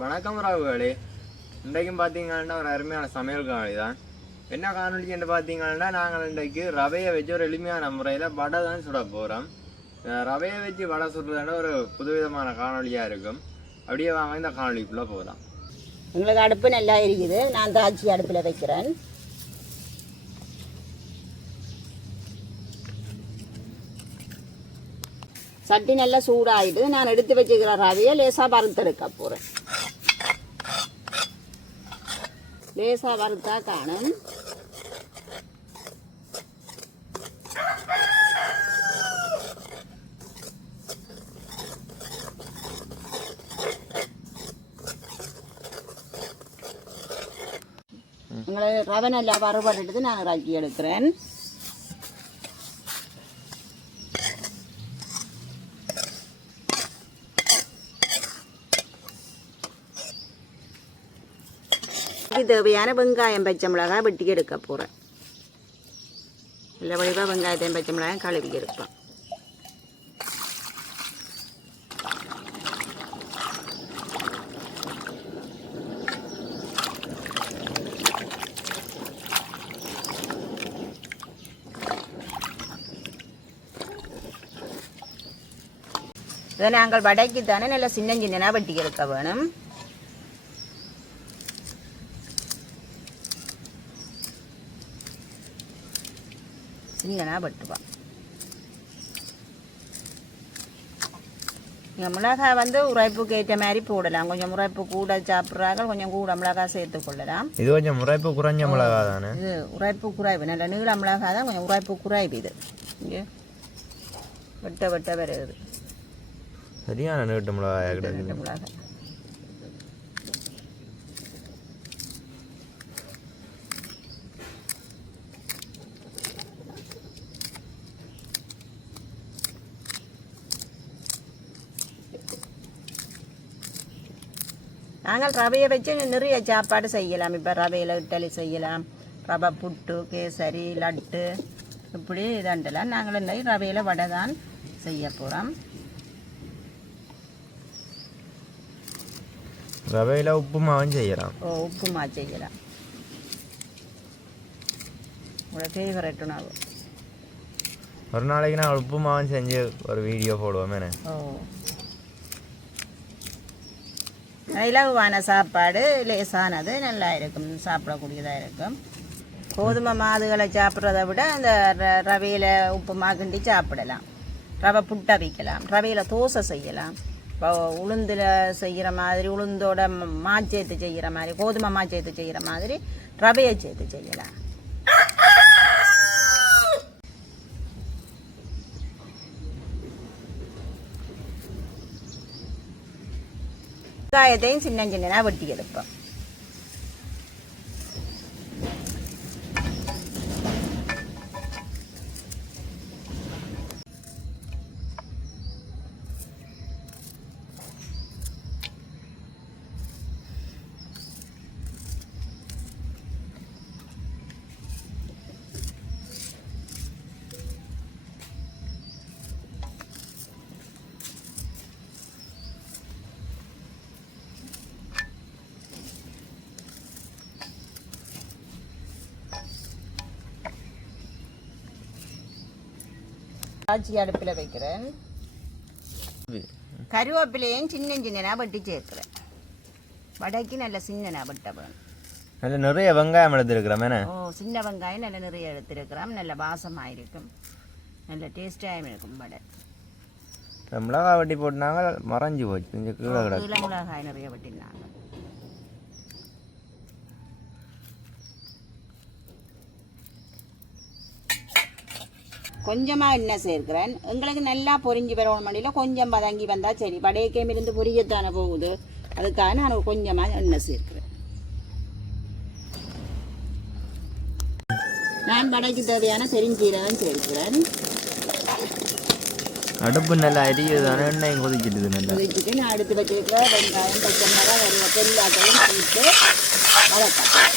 வணக்கம் ராகுகளே. இன்றைக்கும் பார்த்தீங்கன்னா ஒரு அருமையான சமையல் காணொலி தான். என்ன காணொலி என்று பார்த்தீங்கன்னா, நாங்கள் இன்றைக்கு ரவையை வச்சு ஒரு எளிமையான முறையில் வடை தான் சுட போகிறோம். ரவையை வச்சு வடை சுடுறதுனா ஒரு புதுவிதமான காணொலியாக இருக்கும். அப்படியே வாங்க இந்த காணொலிக்குள்ளே போகலாம். உங்களுக்கு அடுப்பு நல்லா இருக்குது. நான் தாச்சி அடுப்பில் வைக்கிறேன். சட்டி நல்லா சூடாயிட்டு நான் எடுத்து வச்சுக்கிற ரவையை லேசாக வறுத்தெடுக்க போகிறேன். லேசாக வறுத்தா காணும். உங்களை ரவை நல்லா வறுபட்டுட்டு நான் இறக்கி எடுக்கிறேன். தேவையான வெங்காயம் பச்சை மிளகாய் வெட்டி எடுக்க போகிறேன். இல்லை வடிவாக வெங்காயத்தையும் பச்சை மிளகாயும் கழுவி எடுப்பேன். இதை நாங்கள் வடைக்கு தானே நல்லா சின்ன சின்னனாக வெட்டி எடுக்க வேணும். சின்னனா வெட்டுவான். நீங்கள் மிளகாய் வந்து உரைப்புக்கு ஏற்ற மாதிரி போடலாம். கொஞ்சம் உரைப்பு கூட சாப்பிட்றாங்க, கொஞ்சம் கூட மிளகாய் சேர்த்து கொள்ளலாம். இது கொஞ்சம் உரைப்பு குறைஞ்ச மிளகாய் தானே. இது உரைப்பு குறைவு, நல்ல நீள மிளகாய் தான், கொஞ்சம் உரைப்பு குறைவு. இது இங்கே வெட்ட வெட்ட வருது. சரியான நீட்டு மிளகாய் கிடையாது. மிளகாய் நாங்கள் ரவையை வச்சு நிறைய சாப்பாடு செய்யலாம். இப்போ ரவையில் இட்லி செய்யலாம், ரவை புட்டு, கேசரி, லட்டு, இப்படி இதண்டலாம். நாங்கள் இன்றைக்கு ரவையில் வடை தான் செய்ய போகிறோம். ரவையில் உப்புமாவும் செய்யலாம். உப்புமா செய்யலாம். உங்களோட ஃபேவரட் உணவு. ஒரு நாளைக்கு நான் உப்புமாவும் செஞ்சு ஒரு வீடியோ போடுவோமே. இலகுவான சாப்பாடு, லேசானது, நல்லா இருக்கும், சாப்பிடக்கூடியதாக இருக்கும். கோதுமை மாதுகளை சாப்பிட்றத விட அந்த ரவையில் உப்புமா கிண்டி சாப்பிடலாம். ரவை புட்டை வைக்கலாம், ரவையில் தோசை செய்யலாம். இப்போ உளுந்தில் செய்கிற மாதிரி, உளுந்தோட மாச்சேத்து செய்கிற மாதிரி, கோதுமை மாச்சேத்து செய்கிற மாதிரி ரவையை சேர்த்து செய்யலாம். வெங்காயத்தையும் சின்ன சின்னதாக வெட்டி எடுப்போம். காய்ச்சி அடுப்பில் வைக்கிறேன். கருவேப்பிலையும் சின்ன சின்னனா வெட்டி சேர்க்கிறேன். வடைக்கு நல்ல சின்னனா வெட்ட வேணும். நல்ல நிறைய வெங்காயம் எடுத்துருக்கிறோம். சின்ன வெங்காயம் நல்ல நிறைய எடுத்துருக்கிறோம். நல்ல வாசமாக இருக்கும், நல்ல டேஸ்டாகவும் இருக்கும் வடை. மிளகாய் வெட்டி போட்டுனாங்க மறைஞ்சி போச்சு. கீழே மிளகாய் நிறைய வெட்டினாங்க. கொஞ்சமாக எண்ணெய் சேர்க்கிறேன். எங்களுக்கு நல்லா பொரிஞ்சு வரணும். மண்டியில் கொஞ்சம் வதங்கி வந்தால் சரி. வடையக்கையும் இருந்து பொரியத்தானே போகுது, அதுக்காக நான் கொஞ்சமாக எண்ணெய் சேர்க்கிறேன். நான் வடைக்கு தேவையான பெருஞ்சீரகம் சேர்க்கிறேன். அடுப்பு நல்லா எரியுதுதானே, எண்ணெயும் கொதிச்சிடுது. நல்லா கொதிச்சுட்டு நான் எடுத்து வச்சிருக்கிற வெங்காயம், பச்சை மிளகாய், எல்லாத்தையும் சேர்த்து வதக்கலாம்.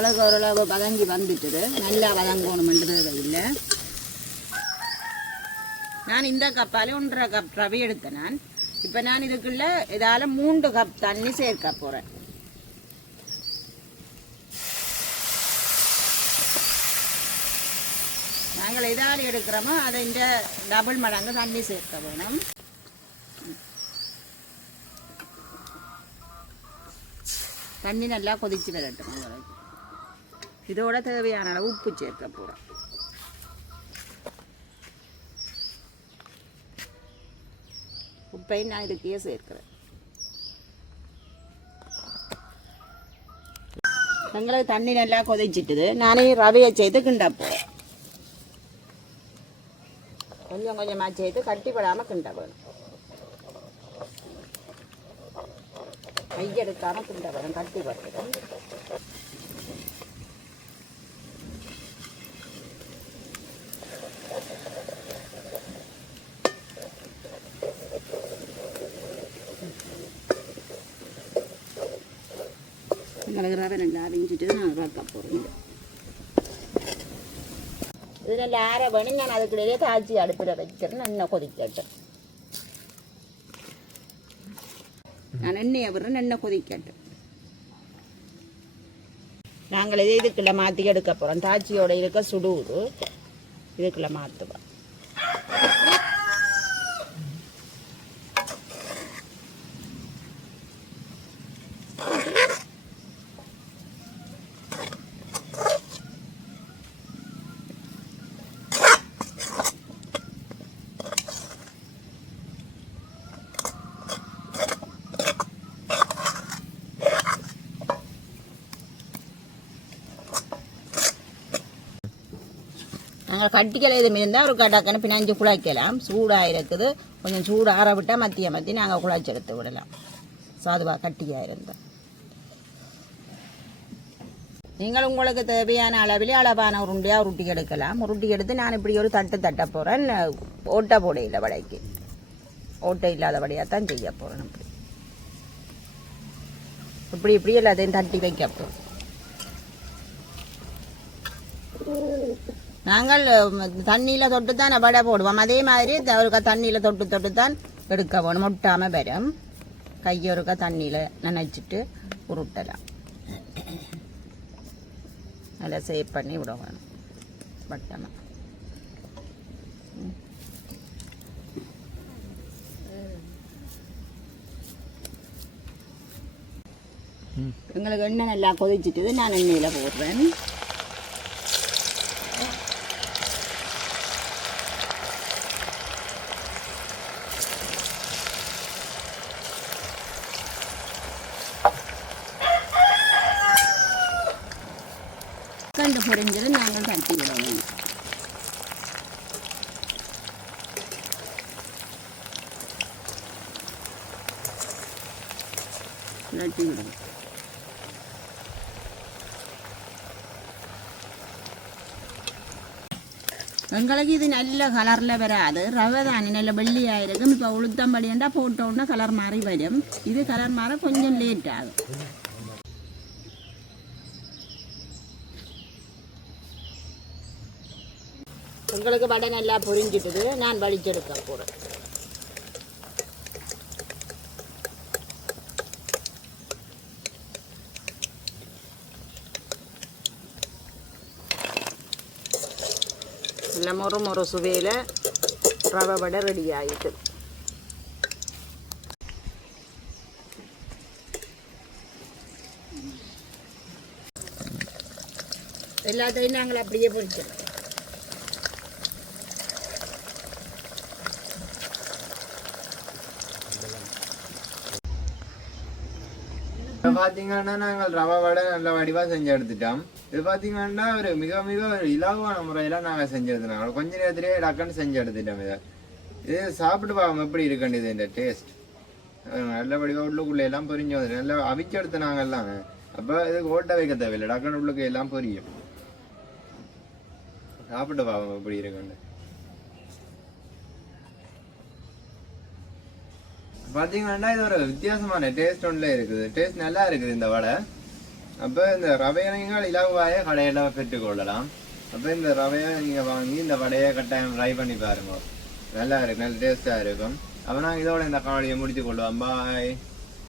எங்களுக்கு ஓரளவு வதங்கி வந்துட்டுது. நல்லா வதங்கணுமென்றது இல்லை. நான் இந்த கப்பாலே 1.5 கப் ரவை எடுத்தேன். நான் இப்போ நான் இதுக்குள்ள இதால் 3 கப் தண்ணி சேர்க்க போகிறேன். நாங்கள் இதால் எடுக்கிறோமோ அதை இந்த டபுள் மடங்கு தண்ணி சேர்க்க வேணும். தண்ணி நல்லா கொதிச்சு வரட்டும். இதோட தேவையான அளவு உப்பு சேர்க்க போகிறோம். உப்பையும் நான் இதுக்கே சேர்க்கிறேன். எங்களுக்கு தண்ணி நல்லா கொதிச்சிட்டுது. நானே ரவையை செய்து கிண்ட போகிறேன். கொஞ்சம் கொஞ்சமாக செய்து கட்டிப்படாமல் கிண்ட வேணும். கையெடுக்காமல் கிண்ட வேணும். கட்டி பட்டுடும். எங்களுக்கு ரவை நல்லா அவிஞ்சிட்டு நான் பார்க்க போகிறேன். இது நல்லா ஆற வேணும். நான் அதுக்கிடையே தாச்சி அடுப்பில் வைக்கிறேன். நல்லா கொதிக்கட்டும். நான் எண்ணெயை விடுறேன். எண்ணெய் கொதிக்கட்டும். நாங்கள் இதே இதுக்குள்ள மாற்றி எடுக்க போகிறோம். தாச்சியோட இருக்க சுடுவது இதுக்குள்ள மாற்றுவோம். நாங்கள் கட்டிக்கலை எதுவுமே இருந்தால் ஒரு கட்டாக்கன்னு பினாஞ்சி குழாய்க்கலாம். சூடாக இருக்குது. கொஞ்சம் சூடு ஆற விட்டால் மத்தி நாங்கள் குழாய்ச்சி எடுத்து விடலாம். சாதுவாக கட்டியாக இருந்தால் நீங்கள் உங்களுக்கு தேவையான அளவிலே அளவான உருண்டையாக உருட்டி எடுக்கலாம். உருட்டி எடுத்து நான் இப்படி ஒரு தட்ட போகிறேன். ஓட்டை போடையில் வடைக்கு ஓட்டை இல்லாதபடியாக தான் செய்ய போகிறேன். இப்படி எல்லாத்தையும் தட்டி வைக்க போகிறோம். நாங்கள் தண்ணியில் தொட்டு தான் வடை போடுவோம். அதே மாதிரி ஒருக்கா தண்ணியில் தொட்டு தான் எடுக்க வேணும். ஒட்டாமல் வரும். கையை ஒருக்கா தண்ணியில் நினைச்சிட்டு உருட்டலாம். நல்லா சேவ் பண்ணி விட வேணும் வட்டமாக. எங்களுக்கு எண்ணெய் நல்லா கொதிச்சுட்டு நான் எண்ணெயில் போடுறேன். கண்டு பொரிஞ்சது நாங்கள் தட்டி விடுவோம். தட்டி விடுவோம். எங்களுக்கு இது நல்ல கலரில் வராது. ரவை தானே நல்ல வெள்ளியாக இருக்கும். இப்போ உளுத்தம்படியாண்டா போட்டோன்னா கலர் மாறி வரும். இது கலர் மாற கொஞ்சம் லேட் ஆகும். உங்களுக்கு வடை நல்லா பொரிஞ்சிட்டுது. நான் வலிச்செடுக்க போகிறேன். நல்ல மொறு சுவையில் ரவை வடை ரெடி ஆகிட்டு. எல்லாத்தையும் நாங்கள் அப்படியே பொரிச்சிடுறோம். இப்போ பார்த்தீங்கன்னா நாங்கள் ரவை வடை நல்ல வடிவாக செஞ்சு எடுத்துட்டோம். இது பார்த்தீங்கன்னா ஒரு மிக ஒரு இலகுவான முறையில் நாங்கள் செஞ்சு எடுத்துனாங்க. கொஞ்ச நேரத்திலே டக்குன்னு செஞ்சு எடுத்துட்டோம். இது சாப்பிட்டு பார்ப்போம் எப்படி இருக்குன்னு. இந்த டேஸ்ட் நல்ல வடிவாக உள்ளுக்குள்ளே எல்லாம் பொரிஞ்சு வந்து நல்லா அவிச்சு எடுத்து நாங்கள்லாம். அப்போ இதுக்கு ஓட்ட வைக்க தேவையில்லை. டக்குன்னு உள்ளுக்கு எல்லாம் பொரியும். சாப்பிட்டு பார்ப்போம் எப்படி இருக்குன்னு. பார்த்தீங்கன்னா இது ஒரு வித்தியாசமான டேஸ்ட் ஒன்றில் இருக்குது. டேஸ்ட் நல்லா இருக்குது இந்த வடை. அப்போ இந்த ரவையை நீங்கள் இலவாய கடையில் பெற்றுக்கொள்ளலாம். அப்போ இந்த ரவையை நீங்கள் வாங்கி இந்த வடையை கட்டாயம் ட்ரை பண்ணி பாருங்க. நல்லா இருக்கு, நல்ல டேஸ்ட்டாக இருக்கும். அப்போ நாங்கள் இதோட இந்த காணொலியை முடித்து கொள்வோம். பாய்.